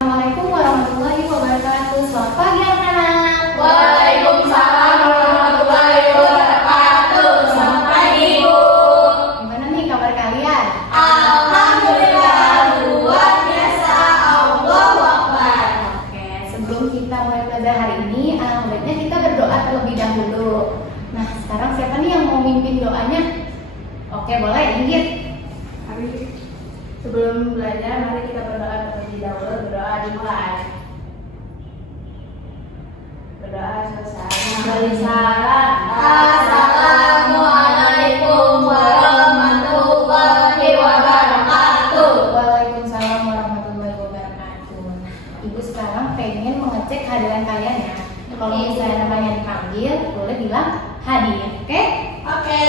Assalamualaikum warahmatullahi wabarakatuh. Selamat pagi anak-anak. Waalaikumsalam warahmatullahi wabarakatuh. Selamat pagi, Bu. Gimana nih kabar kalian? Alhamdulillah, luar biasa. Allahu Akbar. Oke, sebelum kita mulai belajar hari ini, baiknya kita berdoa terlebih dahulu. Nah, sekarang siapa nih yang mau mimpin doanya? Oke, boleh, Inggit. Sebelum belajar, mari kita berdoa terlebih dahulu. Berdoa dimulai. Berdoa selesai. Salam. Assalamualaikum warahmatullahi wabarakatuh. Waalaikumsalam warahmatullahi wabarakatuh. Ibu sekarang pengen mengecek kehadiran kalian ya. Kalau misalnya namanya dipanggil, boleh bilang hadir, oke? Oke.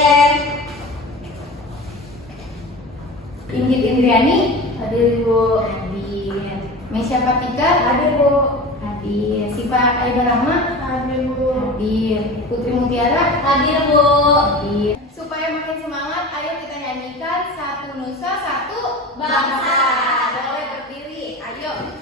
Inggit Indriani, Hadir, Bu. hadir. Mesya Fatika, Hadir, Bu. hadir. Siva Aida Rahma, Hadir, Bu. hadir. Putri Mutiara, Hadir, Bu. hadir. Supaya makin semangat, ayo kita nyanyikan Satu Nusa Satu Bangsa. Boleh berdiri, ayo.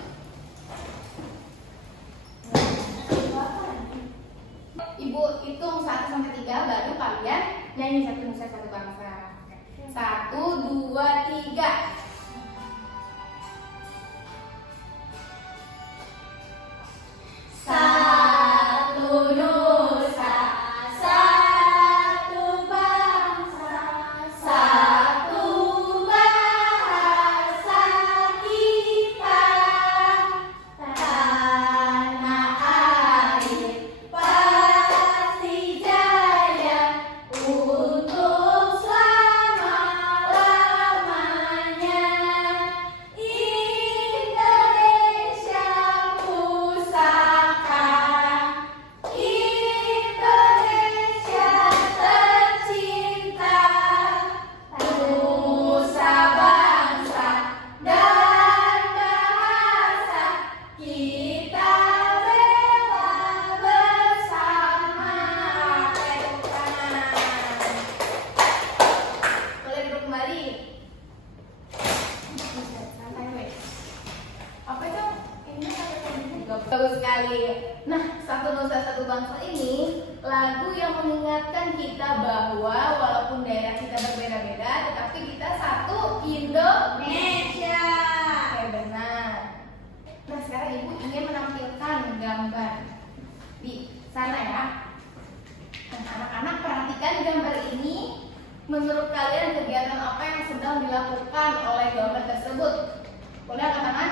Ibu hitung 1 sampai 3, baru kalian nyanyi Satu Nusa Satu Bangsa. 1, 2, 3. Satu nusa, satu bangsa, satu bahasa kita, tanah air pasti jaya untuk selama-lamanya. Indonesia pusaka, Indonesia tercinta, nusa bangsa dan bahasa kita bela bersama. Tepuk tangan. Boleh duduk kembali. Santai weh. Apa itu? Ini ada juga. Bagus sekali. Nah, Satu Nusa Satu Bangsa ini lagu yang mengingatkan kita bahwa walaupun daerah kita berbeda-beda, tetapi kita satu Indonesia. Oke, benar. Nah, sekarang Ibu ingin menampilkan gambar di sana ya. Nah, anak-anak perhatikan gambar ini. Menurut kalian kegiatan apa yang sedang dilakukan oleh gambar tersebut? Boleh angkat tangan?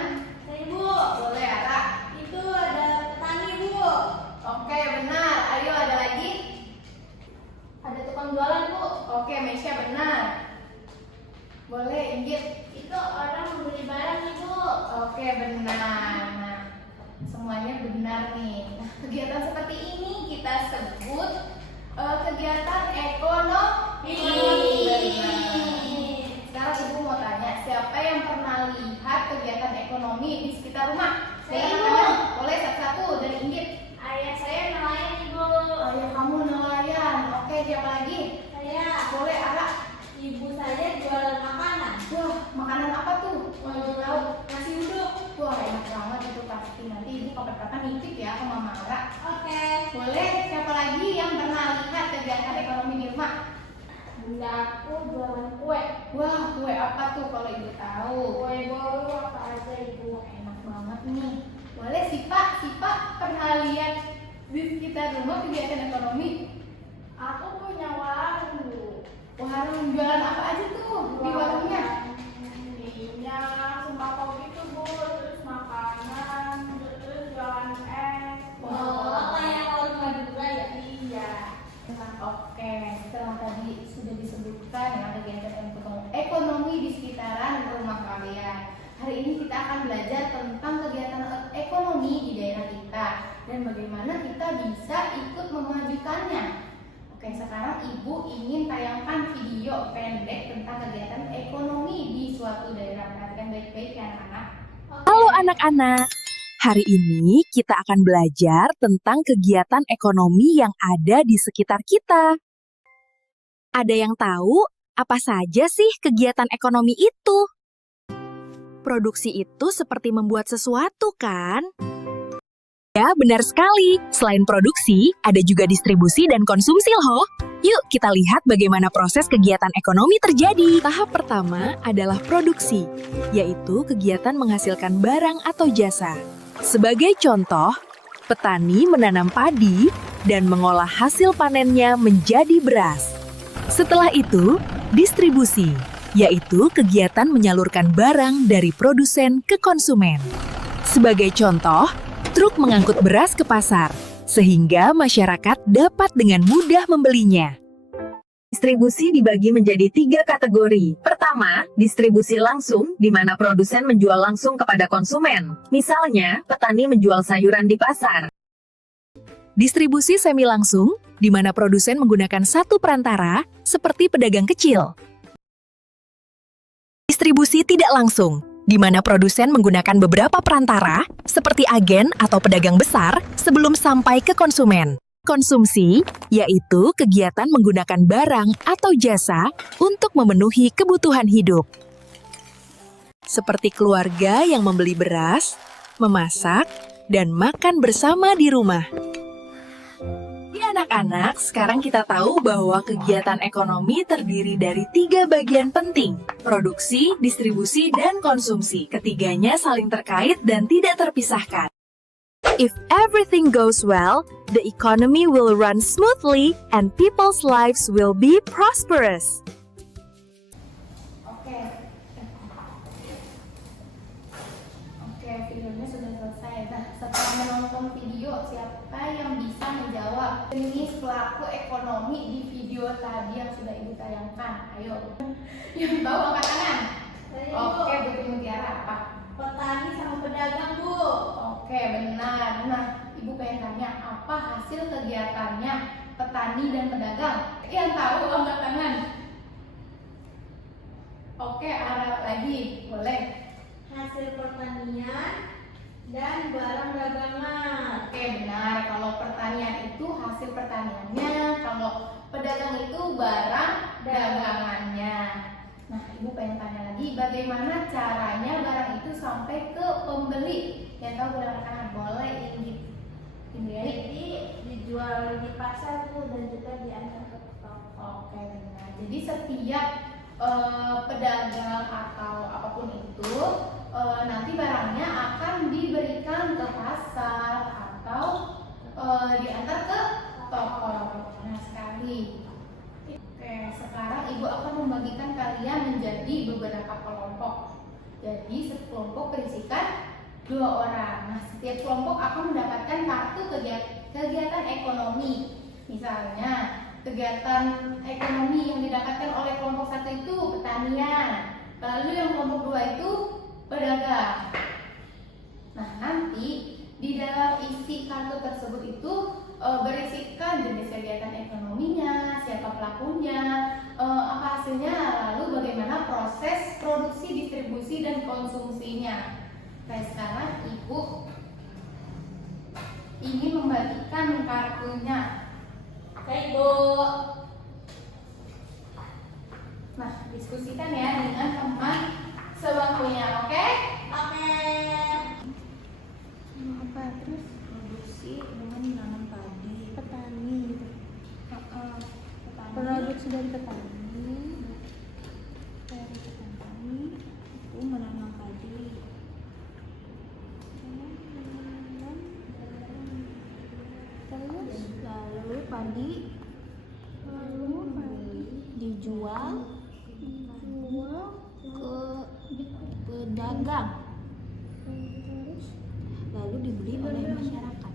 Ibu, Boleh, Ara. itu ada petani, Bu. Oke, benar. Ayo, ada lagi? Ada tukang jualan, Bu. Oke, Mesya benar. Boleh, Inggit. Itu orang membeli barang, Ibu. Oke, benar. Nah, semuanya benar nih. Nah, kegiatan seperti ini kita sebut kegiatan ekonomi. Benar. Sekarang Ibu mau tanya, siapa yang pernah lihat kegiatan ekonomi di sekitar rumah? Saya, Boleh Ibu. angkat tangan? Boleh satu-satu dari Inggit. Ayah saya nelayan, Ibu. Ayah kamu nelayan. Oke, siapa lagi? Saya, Boleh, Ara. ibu saya jualan makanan. Wah, makanan apa tuh? Mau Ibu tahu? Nasi uduk. Wah, enak banget itu pasti. Nanti Ibu kapan-kapan nitip ya ke Mama Ara. Oke. Boleh, siapa lagi yang pernah lihat kegiatan ekonomi di rumah? Bunda aku jualan kue. Wah, kue apa tuh kalau Ibu tahu? Kue bolu apa aja, Ibu. Enak banget nih. Boleh, Sipa pernah lihat di sekitar rumah kegiatan ekonomi? Aku punya warung, Bu. Warung jualan apa aja tuh di warungnya? Minyak, sembako gitu, Bu. Terus makanan, terus jualan es. Wah. Kayak warung Madura ya? Iya. Oke, setelah tadi sudah disebutkan ya kegiatan ekonomi di sekitaran rumah kalian. Hari ini kita akan belajar tentang kegiatan ekonomi di daerah kita dan bagaimana kita bisa ikut memajukannya. Oke, sekarang Ibu ingin tayangkan video pendek tentang kegiatan ekonomi di suatu daerah. Perhatikan baik-baik ya anak-anak. Halo anak-anak, hari ini kita akan belajar tentang kegiatan ekonomi yang ada di sekitar kita. Ada yang tahu apa saja sih kegiatan ekonomi itu? Produksi itu seperti membuat sesuatu, kan? Ya, benar sekali. Selain produksi, ada juga distribusi dan konsumsi loh. Yuk kita lihat bagaimana proses kegiatan ekonomi terjadi. Tahap pertama adalah produksi, yaitu kegiatan menghasilkan barang atau jasa. Sebagai contoh, petani menanam padi dan mengolah hasil panennya menjadi beras. Setelah itu, distribusi, yaitu kegiatan menyalurkan barang dari produsen ke konsumen. Sebagai contoh, truk mengangkut beras ke pasar, sehingga masyarakat dapat dengan mudah membelinya. Distribusi dibagi menjadi 3 kategori. Pertama, distribusi langsung, di mana produsen menjual langsung kepada konsumen. Misalnya, petani menjual sayuran di pasar. Distribusi semi langsung, di mana produsen menggunakan satu perantara, seperti pedagang kecil. Distribusi tidak langsung, di mana produsen menggunakan beberapa perantara, seperti agen atau pedagang besar, sebelum sampai ke konsumen. Konsumsi, yaitu kegiatan menggunakan barang atau jasa untuk memenuhi kebutuhan hidup. Seperti keluarga yang membeli beras, memasak, dan makan bersama di rumah. Anak-anak, sekarang kita tahu bahwa kegiatan ekonomi terdiri dari 3 bagian penting: produksi, distribusi, dan konsumsi. Ketiganya saling terkait dan tidak terpisahkan. If everything goes well, the economy will run smoothly and people's lives will be prosperous. Oke, videonya sudah selesai. Nah, setelah menonton video, siapa yang bisa menjawab jenis pelaku ekonomi di video tadi yang sudah Ibu tayangkan? Ayo. Yang tahu angkat tangan. Oke, Bu Mutiara, apa? Petani sama pedagang, Bu. Oke, benar. Nah, Ibu pengen tanya, apa hasil kegiatannya petani dan pedagang? Yang tahu angkat tangan. Oke, Arab lagi, boleh. Hasil pertanian dan barang dagangan. Oke, benar. Kalau pertanian itu hasil pertaniannya, kalau pedagang itu barang dagangannya. Nah, Ibu pengen tanya lagi, bagaimana caranya barang itu sampai ke pembeli? Yang tahu gerakan boleh ini. Jadi dijual di pasar, Bu, dan juga diantar ke toko. Oke, benar. Jadi setiap pedagang atau apapun itu nanti barangnya akan diberikan ke pasar atau diantar ke toko. Nah, sekali. Oke, sekarang Ibu akan membagikan kalian menjadi beberapa kelompok. Jadi sekelompok berisikan 2 orang. Nah, setiap kelompok akan mendapatkan kartu kegiatan ekonomi. Misalnya, kegiatan ekonomi yang didapatkan oleh kelompok 1 itu pertanian, lalu yang kelompok 2 itu pedagang. Nah, nanti di dalam isi kartu tersebut itu berisikan jenis kegiatan ekonominya, siapa pelakunya, apa hasilnya, lalu bagaimana proses produksi, distribusi, dan konsumsinya. Nah, sekarang Ibu ingin membagikan kartunya. Oke, Bu. Nah, diskusikan ya dengan teman sebangkunya, oke? Oke. Apa terus? Produksi dengan menanam padi. Petani. Petani. Produksi dari petani. Dari petani itu menanam padi. Terus lalu padi dijual ke pedagang, lalu dibeli oleh masyarakat.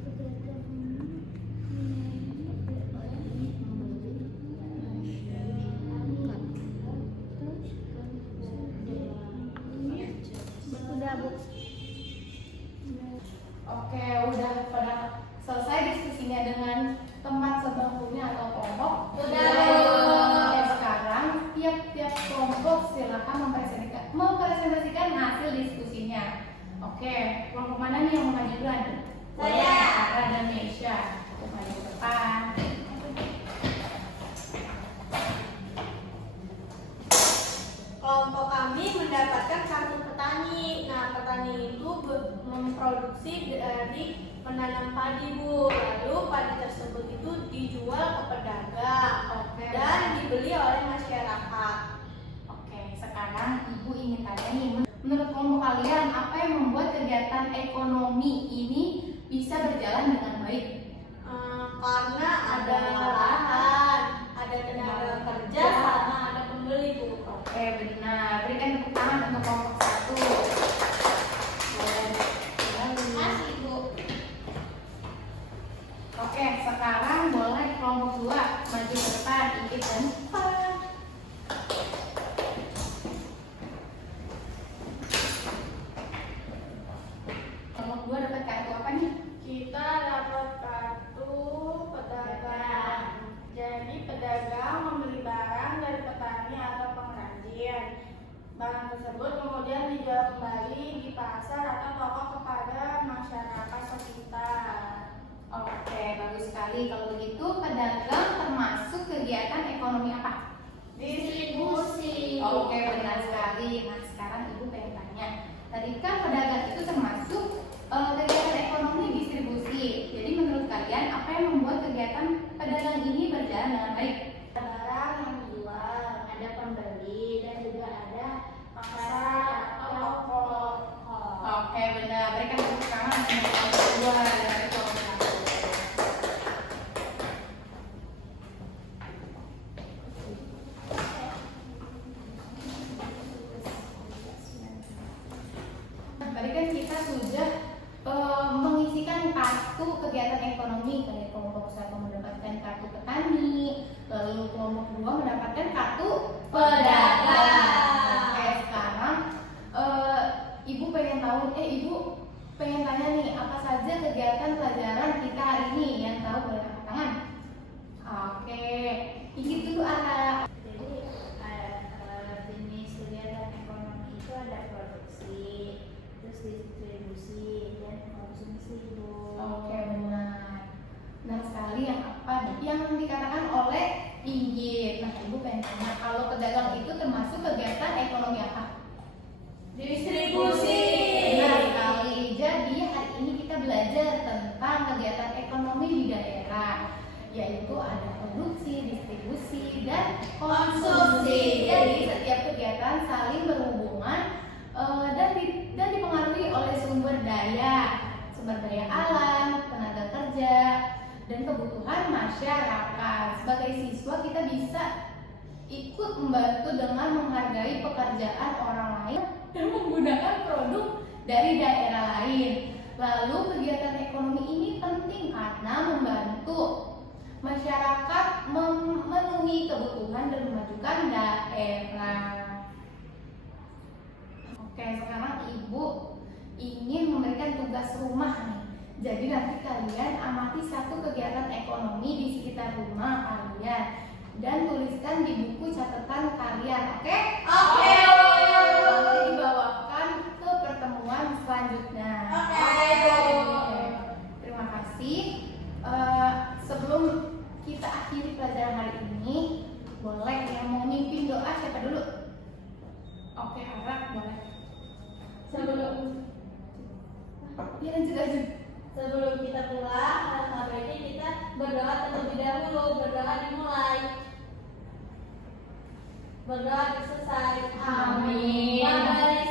Udah, Bu. Oke, udah pada selesai diskusinya dengan teman sebangkunya atau kelompok? Udah. Oke, sekarang tiap-tiap kelompok silakan mempresentasikan hasil diskusinya. Oke, mana nih yang mau maju duluan? Saya. Sarah dan Meisha. Maju ke depan. Kelompok kami mendapatkan kartu petani. Nah, petani itu memproduksi dari menanam padi, Bu. Lalu padi tersebut itu dijual ke pedagang dan dibeli oleh masyarakat. Oke, sekarang Ibu ingin tanya nih, menurut kelompok kalian apa yang membuat kegiatan ekonomi ini bisa berjalan dengan baik? Karena ada lahan, ada tenaga kerja, sama ada pembeli, Bu. Oke, benar. Berikan tepuk tangan untuk kelompok 1. Masih, Bu. Oke, sekarang boleh kelompok 2 maju ke depan, Ikit dan Siva. Kelompok 2 dapat kartu apa nih? Kita dapat kartu pedagang. Jadi pedagang membeli barang dari petani atau pengrajin. Barang tersebut kemudian dijual kembali di pasar atau toko kepada masyarakat sekitar. Oke, bagus sekali. Kalau begitu, pedagang termasuk kegiatan ekonomi apa? Distribusi. Oke, benar sekali. Nah, sekarang Ibu pengen tanya. Tadi kan pedagang itu termasuk kegiatan ekonomi distribusi. Jadi menurut kalian apa yang membuat kegiatan pedagang ini berjalan dengan baik? Barang yang dijual, ada pembeli dan juga ada pasar atau toko. Oke, benar. Berikan tepuk tangan untuk kelompok 2 dari kelompok 1. Tadi kan kita sudah mengisikan kartu kegiatan ekonomi. Dari kelompok 1 mendapatkan kartu petani, lalu kelompok 2 mendapatkan kartu pedagang. Oke, sekarang Ibu pengen tahu, Ibu pengen tanya nih, apa saja kegiatan pelajaran kita hari ini? Yang tahu boleh angkat tangan. Oke, Ikit dulu Ara. Jadi jenis kegiatan ekonomi itu ada produksi, terus distribusi dan konsumsi, Bu. Oke, benar. Benar sekali yang dikatakan oleh Inggit. Nah, Ibu pengen tanya, kalau pedagang itu termasuk kegiatan ekonomi apa? Distribusi. Benar sekali. Jadi hari ini kita belajar tentang kegiatan ekonomi di daerah, yaitu ada produksi, distribusi, dan konsumsi. Jadi setiap kegiatan saling berhubungan dan dipengaruhi oleh sumber daya alam, tenaga kerja, dan kebutuhan masyarakat. Sebagai siswa kita bisa ikut membantu dengan menghargai pekerjaan orang lain dan menggunakan produk dari daerah lain. Lalu kegiatan ekonomi ini penting karena membantu masyarakat memenuhi kebutuhan dan memajukan daerah. Oke, sekarang Ibu ingin memberikan tugas rumah nih. Jadi nanti kalian amati satu kegiatan ekonomi di sekitar rumah kalian dan tuliskan di buku catatan kalian. Oke? Oke. Nanti dibawakan ke pertemuan selanjutnya. Oke. Terima kasih. Sebelum kita akhiri pelajaran hari ini, boleh yang mau mimpin doa siapa dulu? Oke, Ara, boleh. Lanjut. Sebelum kita pulang, alangkah baiknya kita berdoa terlebih dahulu. Berdoa dimulai, berdoa selesai. Amin. Pada